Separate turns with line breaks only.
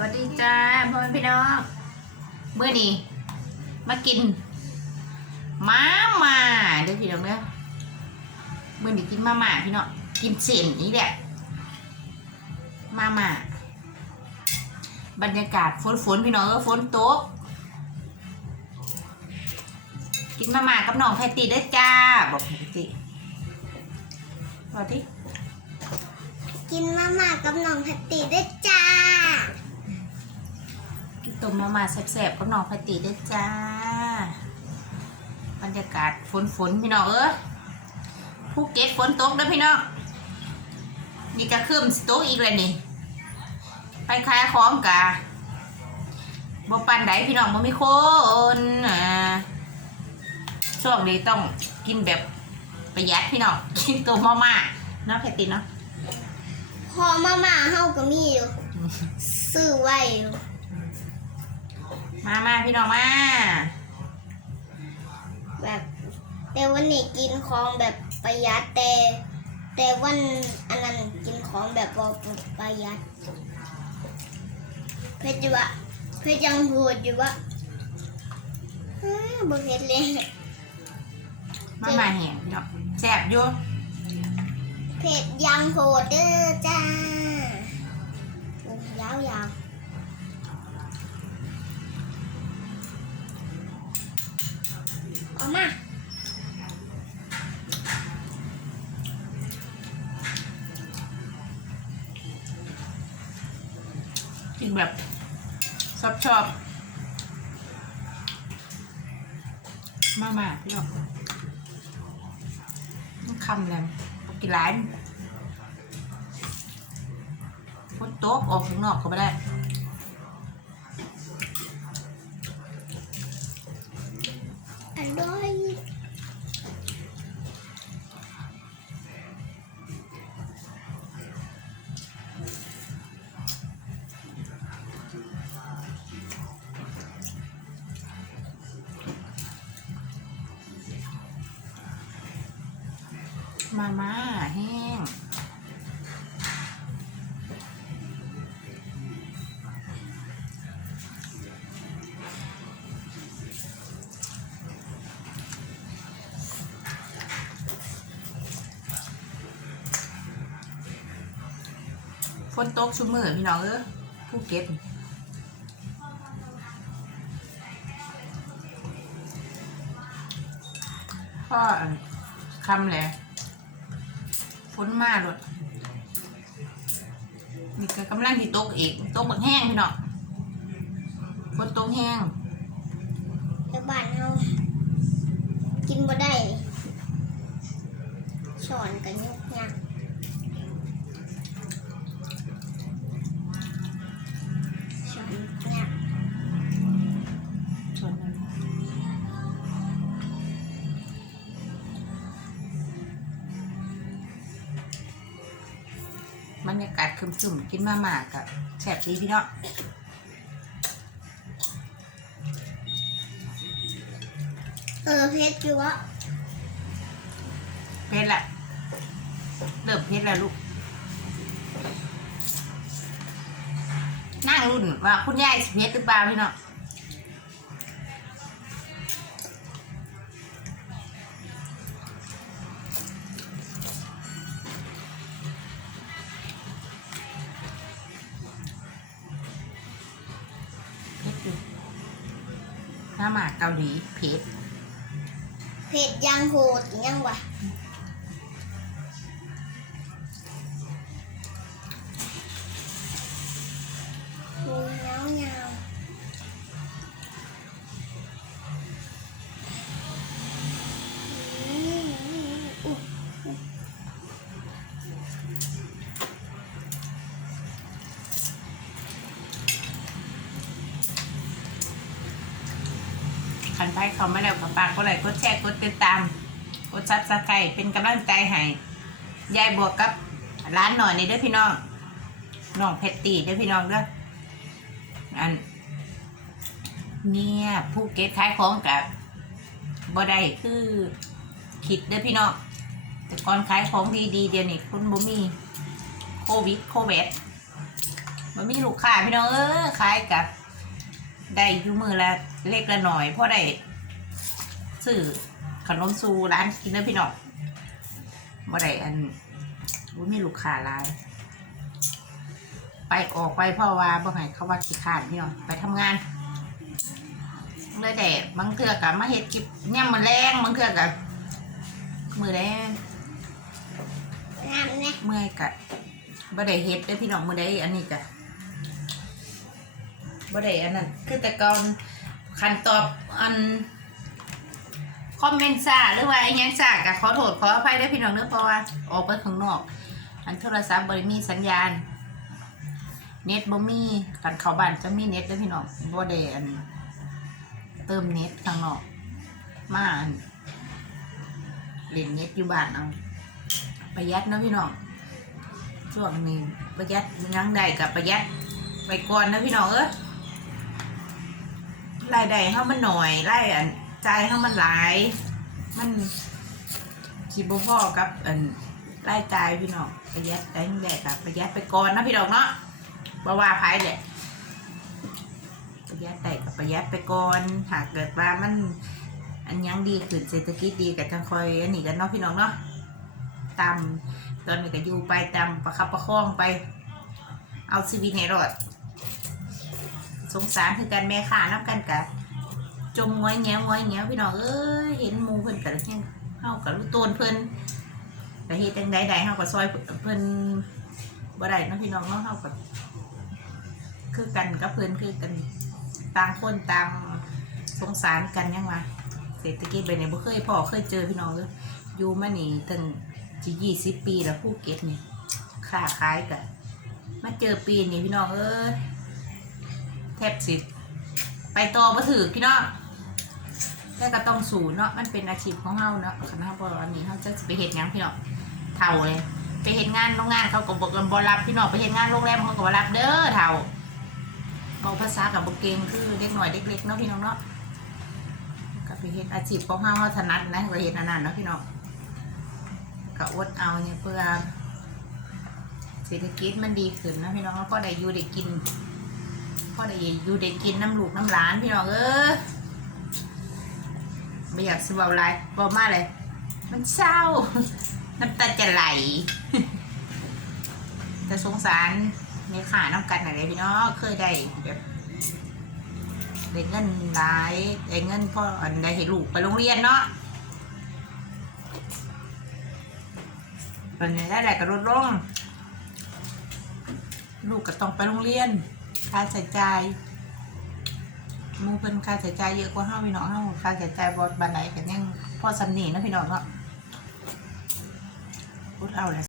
วัสดีจ้าพ่อพี่น้องเมื่อนี้มากินมาม่าเด้อพี่น้องเด้อเมื่อนี้กินมาม่าพี่น้องกินเส้นนี้แหละมาม่าบรรยากาศฝนฝนพี่น้องเออฝนตกกินมาม่ากับน้องแพตตี้ด้อจ้าบอกแพตตี้บอกดิ
กินมาม่ากับน้องแพตตี้ด้วยจ้า
ต้มมาม่าแซ่บๆกับน้องแพตตี้เด้อจ้า บรรยากาศฝนฝนๆพี่น้องเออภูเก็ตฝนตกเด้อพี่น้องนี่ก็คืมสโตกอีกแล้วนี่ ไปขายของกะบ่ปันไดพี่น้องบ่มีคนอ่าช่วงนี้ต้องกินแบบประหยัดพี่น้องกินตัวมาม่าเนาะแพตตี้เนาะ
พอมาม่าเฮาก็มีอยู่ซื้อไว้อยู่
มามาพี่น้องมา
แบบแต่วันนี้กินของแบบประหยัดแต่แต่วันอันนั้นกินของแบบบ่ประหยัดเพชรว่าเพชรยังพูดอยู่ว่าอ้าบ่เผ็ดเลย
มามาแห้งพี่น้องแซ่บอยู่
เผ็ดยังโหดเด้อจ้าโอ้ยาวยาว
แบบชอบชอบมามาพี่น้องต้องคำเลยกินร้านฝนตกออกข้างนอกก็ไม่ได้
อร่อย
มาม่าแห้ง ฝนตกชุมมือพี่น้องเออภูเก็ตพ่อคำแหละ ฝนมาหลดนี่ก็กำลังที่ตกเอกตกบักแห้งพี่น้องฝนตกแห้ง
แต่บ้านเฮากินบ่ได้ช้อนกันยุกยาก
รรยากาศครึมๆกินมาม่ากับแซ่บดีพี่น้อง
เออเพชรอยู่วะ
เพชรละเริ่มเพชรแล้วลูกนั่งรุ่นว่าคุณยายสิเพชรหรือเปล่าพี่น้อง หน้าหมากเกาหลีเผ็ด
เผ็ดยังโหดยังวะ
ขันไปเขามาแล้วกับปากก็เลยกดแชร์กดติดตาม กดซับสไครต์เป็นกำลังใจให้ยายบวกกับร้านหน่อยนี่เด้อพี่น้องน้องเพชรตีเด้อพี่น้องเด้ออันเนี่ยภูเก็ตขายของกับบ่ได้คือคิดเด้อพี่น้องแต่ก่อนขายของดีๆเดี๋ยวนี้คุณบ่มีโควิดโควิดมันมีลูกค้าพี่น้องเออขายกับ ได้อยู่มือละเล็กละหน่อยเพราะได้ซื้อขนมซูร้านกินเด้อพี่น้องบ่ได้อันบ่มีลูกค้าหลาย ไปออกไปเพราะว่าบ่ให้เขาว่าขี้ขานพี่น้องไปทำงานเลยแต่บางเทื่อกับมาเฮ็ดกิบย่ำมือแรงบางเทื่อกับมือแรง
น้ำเนี่ย
เมื่อยกะบ่ได้เฮ็ดเด้อพี่น้องมื้อใดอันนี้กะ บ่ได้อันนั้นคือแต่ก่อนคันตอบอันคอมเมนต์ซ่าหรือว่าไอิหยังซ่าก็ขอโทษขออภัยด้พี่น้องเด้อเพราะว่าออกไปข้างนอก อันโทรศัพท์บ่ได้มีสัญญาณ เน็ตบ่มีคันเข้าบ้านจะมีเน็ตด้อพี่น้องบ่ได้อันเติมเน็ตข้างนอกมาอันเล่นเน็ตอยู่บ้านเอาประหยัดนะพี่น้องช่วงนี้ประหยัดยังได้กับประหยัดไปก่อนนะพี่น้องเอ้ย รายได้เฮามันหน่อยรายอันจ่ายเฮามันหลาย มันสิบพ่อกับอันรายจ่ายพี่น้องประหยัดได้ยังได้กับประหยัดไปก่อนนะพี่น้องเนาะบ่ว่าไผแหละประหยัดได้กับประหยัดไปก่อนหากเกิดว่ามันอันยังดีขึ้นเศรษฐกิจดีกับจังคอยอันนี้กันเนาะพี่น้องเนาะตามตอนนี้ก็อยู่ไปตามประคับประคองไป เอาชีวิตให้รอด สงสารคือกันแม่ค้านับกันกะจมง้อยแง้วง้อยแง้วพี่น้องเอ้ยเห็นมูเพิ่นกะยังเฮากับลูกตนเพิ่นแต่เฮ็ดจังใดๆเฮาก็ซอยเพิ่นบ่ได้นะพี่น้องเนาะเฮาก็คือกันกับเพิ่นคือกันต่างคนต่างสงสารกันยังว่าเศรษฐกิจแบบนี้บ่เคยพ่อเคยเจอพี่น้องเลยอยู่มานี่ถึงจะยี่สิบปีแล้วภูเก็ตนี่ค้าขายกันมาเจอปีนี่พี่น้องเอ้ย แทบสิไปต่อมาถือพี่น้องแต่ก็ต้องสูนเนาะมันเป็นอาชีพของเฮาเนาะคณะบริวารนี้เฮาจะไปเห็นยังพี่น้องเท่าเลย ไปเห็นงานโรงงานเขาก็บอกกันบรับพี่น้องไปเห็นงานโรงแรมเขาก็บรับเด้อเท่าเอาภาษากับบเกงคือเด็กหน่อยเด็กเล็กเนาะพี่น้องเนาะก็ไปเห็นอาชีพของเฮาเฮาถนัดนะก็เห็นอันนั้นเนาะพี่น้องก็อดเอาเนี่ยเพื่อเศรษฐกิจมันดีขึ้นนะพี่น้องแล้วก็ได้อยู่ได้กิน พ่อได้อยู่ได้กินน้ำลูกน้ำหลานพี่น้องเออไม่อยากสเบาไรบอมาเลย มันเศร้า น้ำตาจะไหลจะสงสารในขาน้ำกันอะไรพี่น้องเคยได้แบบได้เงินหลายได้เงินพ่อได้ให้ลูกไปโรงเรียนเนาะวันนี้ได้แหละก็ลดลง ลูกก็ต้องไปโรงเรียน ค่าใช้จ่ายมูเป็นค่าใช้จ่ายเยอะกว่าห้าพี่น้องห้าค่าใช้จ่ายบอดบันไดกันยังพอสำนีนะพี่น้องเนาะพูดเอาเลย